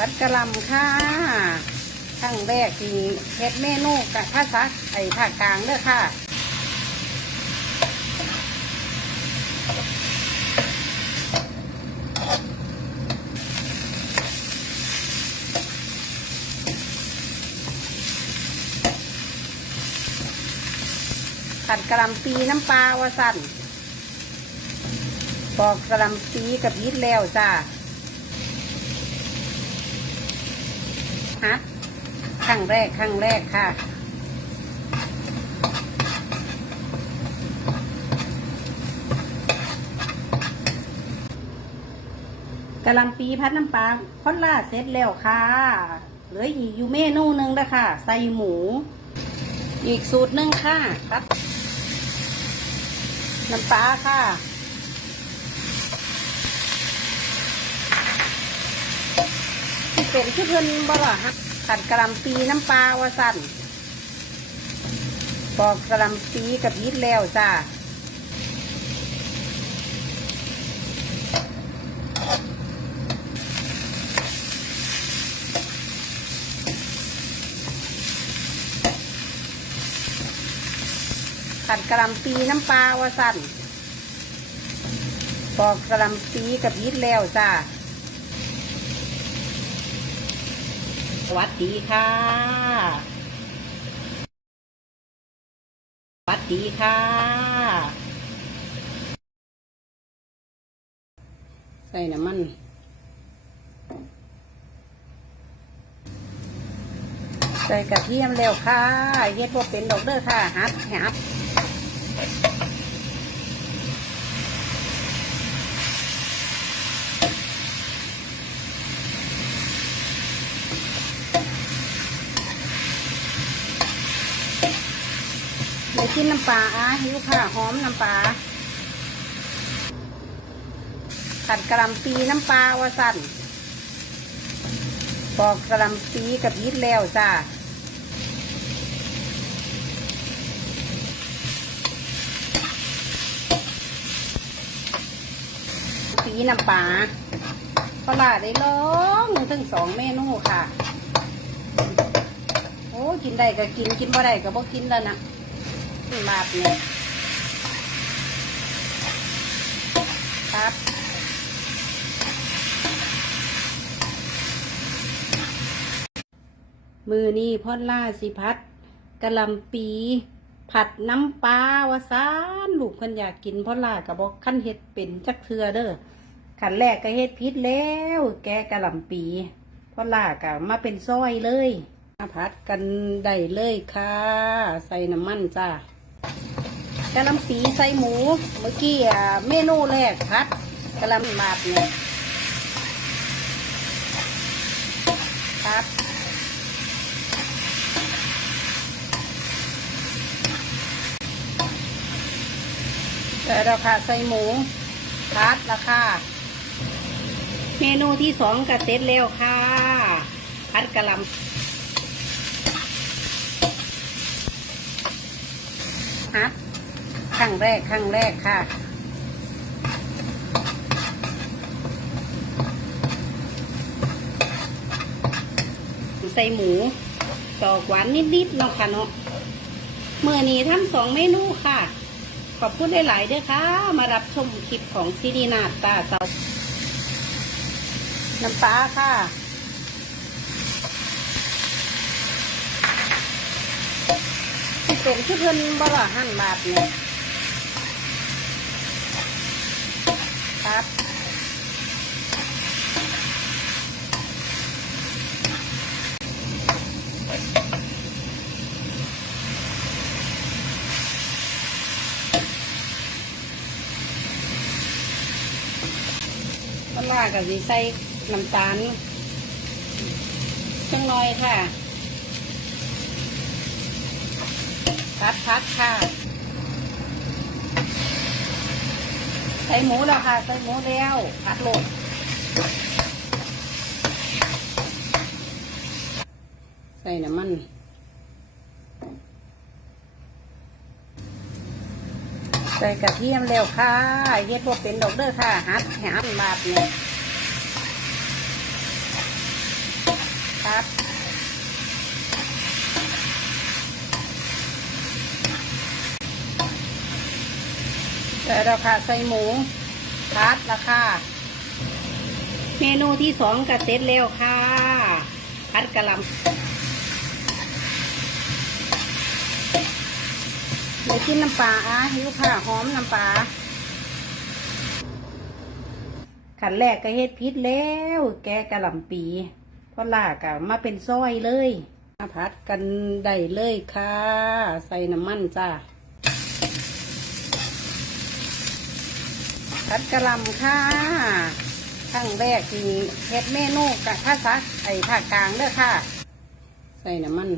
ผัดกะหล่ำค่ะครั้งแรกที่เฮ็ดเมนูกับภาษาไอ้ภาคกลางเด้อค่ะผัดกะหล่ำปีน้ำปลาวาสันปอกกะหล่ำปีกับยีสต์แล้วจ้า ฮะครั้งแรกครั้งแรกค่ะ กะหล่ำปีพัดน้ำปลาคอนล่าเสร็จแล้วค่ะเหลืออีกอยู่เมนูหนึ่งนะค่ะใส่หมู อีกสูตรหนึ่งค่ะครับน้ำปลาค่ะ เป็นที่เพิ่นบ่ล่ะฮะผัดกระลำปีน้ำปลาวาสั่นปอกกระลำปีกับยีสต์แล้วจ้าผัดกระลำปีน้ำปลาวาสั่นปอกกระลำปีกับยีสต์แล้วจ้า สวัสดีค่ะ สวัสดีค่ะ ใส่น้ำมันใส่กระเทียมแล้วค่ะเฮ็ดพวเป็นดอกเด้อค่ะฮัดฮัด ดี๋ยวกินน้ำปลาอะหิวค่ะหอมน้ำปลาผัดกระลำปีน้ำปลาวาสั่นปอกกระลำปีกับยีสต์แล้วจ้าปีน้ำปลาปลาร้าได้ลองถึงสองเมนูค่ะ โอ้กินได้ก็กินกินบ่ได้ก็บ่กินแล้วนะ บาปเนี่ยครับมือนี้พ่อล่าสิพัดกะลำปี ผัดน้ำปลาวาซานลูกเพิ่นอยากกินพ่อล่าก็บอกขั้นเฮ็ดเป็นจักเทือเด้อขั้นแรกก็เฮ็ดพิษแล้ว แกกะลำปีพ่อล่าก็มาเป็นซอยเลยมาผัดกันได้เลยค่ะ ใส่น้ำมันจ้า กะลำปีใส่หมู เมื่อกี้เมนูแรกผัดกะลำมาดเนี่ยครับแต่ราคาใส่หมูพาร์ทราคาเมนูที่สองกระเซ็ตแล้วค่ะพัดกะลำ ฮัดครั้งแรกครั้งแรกค่ะ ใส่หมูตอกหวานนิดๆเนาะค่ะเนาะเมื่อนี้ทำสองเมนูค่ะ ขอบคุณหลายๆด้วยค่ะ มารับชมคลิปของซีดีนาตาเตาน้ำปลาค่ะ ที่เป็นที่เพิ่นบ่ละหั่นบาทนี่ยครับปลาร้ากับสีใส่น้ำตาลจังน้อยค่ะ พัดพัดค่ะ ใส่หมูแล้วค่ะ ใส่หมูแล้วพัดลงใส่น้ำมันใส่กระเทียมแล้วค่ะเฮ็ดพวกเป็นดอกเด้อค่ะฮัดแหมบาดเนี่ย เดี๋ยวเราค่ะใส่หมูพัดราคาเมนูที่สองก็เสร็จแล้วค่ะพัดกะหล่ำเดี๋ยวกินน้ำปลาอะหิวค่ะหอมน้ำปลาขันแรกก็เฮ็ดพิษแล้ว แกะกะหล่ำปีเพราะลากะมาเป็นซอยเลยมาพัดกันได้เลยค่ะ ใส่น้ำมันจ้า ผัดกระลำค่ะขั้งแรกที่เฮ็ดเมนูกับภาษาไอ้ภาคกลางเด้อค่ะ ใส่น้ำมัน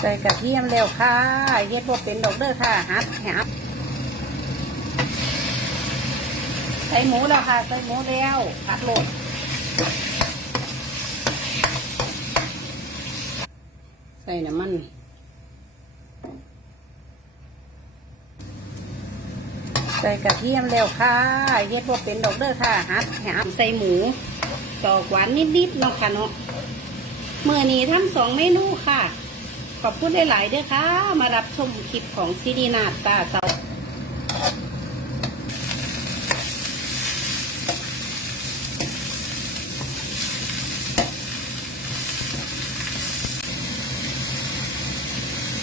ใส่กระเทียมแล้วค่ะเฮ็ดบ่เป็นดอกเด้อค่ะหัดหับใส่หมูแล้วค่ะ ใส่หมูแล้วผัดโลดใส่น้ำมัน ใส่กระเทียมแล้วค่ะเฮ็ดบ่เป็นดอกเด้อค่ะหัดหับใส่หมูดอกหวานนิดๆเนาะค่ะเนาะเมื่อนี้ทำสองเมนูค่ะ ขอบคุณหลายๆเด้อค่ะ มารับชมคลิปของซีดีนาตาเตา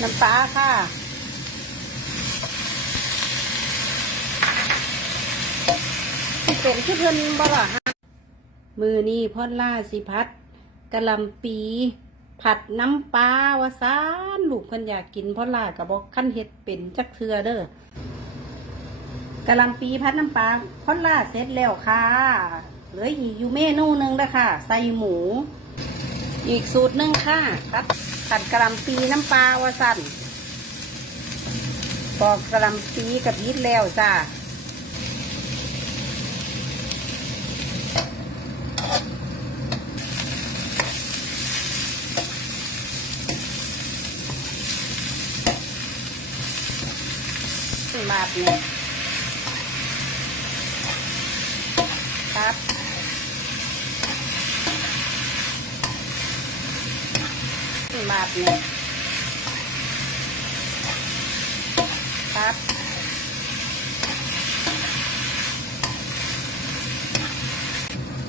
น้ำปลาค่ะ เป็นคือเพิ่นบ่ล่ะฮะมือนี้พ่อล่าสิพัดกะลำปี ผัดน้ำปลาวาซานลูกเพิ่นอยากกินพ่อล่าก็บบอกขั้นเฮ็ดเป็นจักเทือเด้อกะลำปีผัดน้ำปลาพ่อล่าเสร็จแล้วค่ะเหลืออีกอยู่เมนูหนึ่งเด้ค่ะใส่หมู อีกสูตรหนึ่งค่ะครับผัดกะลำปีน้ำปลาวาสันปอกกะลำปีกับพริษแล้วจ้า บาทเนี่ยครับบาทเนี่ยครับ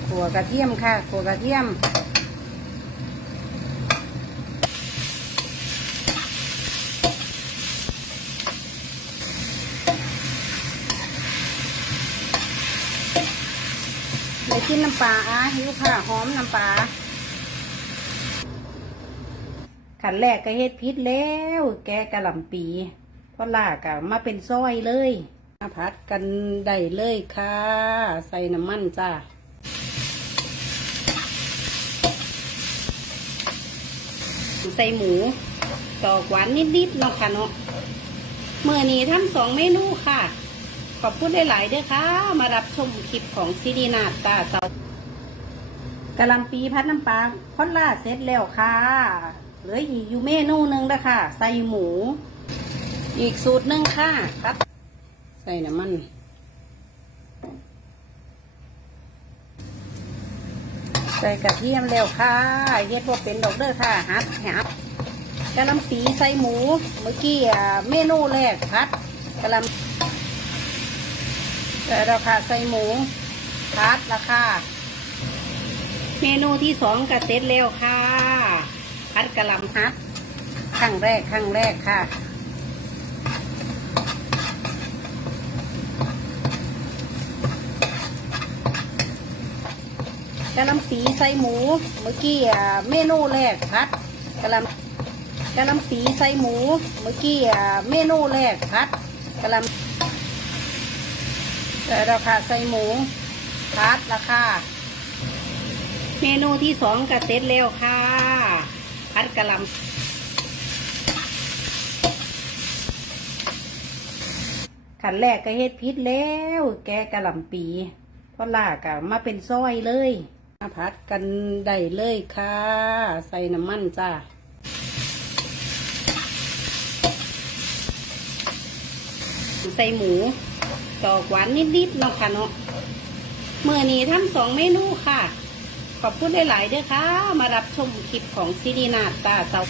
ขัวกระเทียมค่ะขัวกระเทียม เดี๋ยกินน้ำปลาอะหิวค่ะหอมน้ำปลาขันแรกก็เฮ็ดพิษแล้ว แกะกะหล่ำปีเพราะลากะมาเป็นซอยเลยมาผัดกันได้เลยค่ะ ใส่น้ำมันจ้าใส่หมูดอกหวานนิดๆเนาะค่ะเนาะเมื่อนี้ทำสองเมนูค่ะ ขอบคุณหลายๆเด้อค่ะ มารับชมคลิปของซีดีนาตาเตากะลำปีพัดน้ำปลาพอดล่าเสร็จแล้วค่ะ เหลืออีกอยู่เมนูนึงเด้อค่ะ ใส่หมู อีกสูตรนึงค่ะครับ ใส่น้ำมันใส่กระเทียมแล้วค่ะเฮ็ดบ่เป็นดอกเด้อค่ะหัดหับกะลำปีใส่หมู เมื่อกี้เมนูแรกพัดกะลำ เดี๋ยวเราค่ะใส่หมูพัดราคาเมนูที่สองก็เสร็จแล้วค่ะพัดกะหล่ำฮัดครั้งแรกครั้งแรกค่ะกะหล่ำปีใส่หมูเมื่อกี้เมนูแรกพัดกะหล่ำกะหล่ำปีใส่หมูเมื่อกี้เมนูแรกพัดกะหล่ำ เดี๋ยวเราค่ะใส่หมูพัดราคาเมนูที่สองก็เสร็จแล้วค่ะ พัดกะหล่ำขันแรกก็เฮ็ดพิษแล้ว แกะกะหล่ำปีเพราะลากะมาเป็นซอยเลยมาพัดกันได้เลยค่ะ ใส่น้ำมันจ้าใส่หมู ดอกหวานนิดๆเนาะค่ะเนาะเมือนี้ทำสองเมนูค่ะ ขอบคุณหลายๆเด้อค่ะ มารับชมคลิปของซีดีนาตาเตา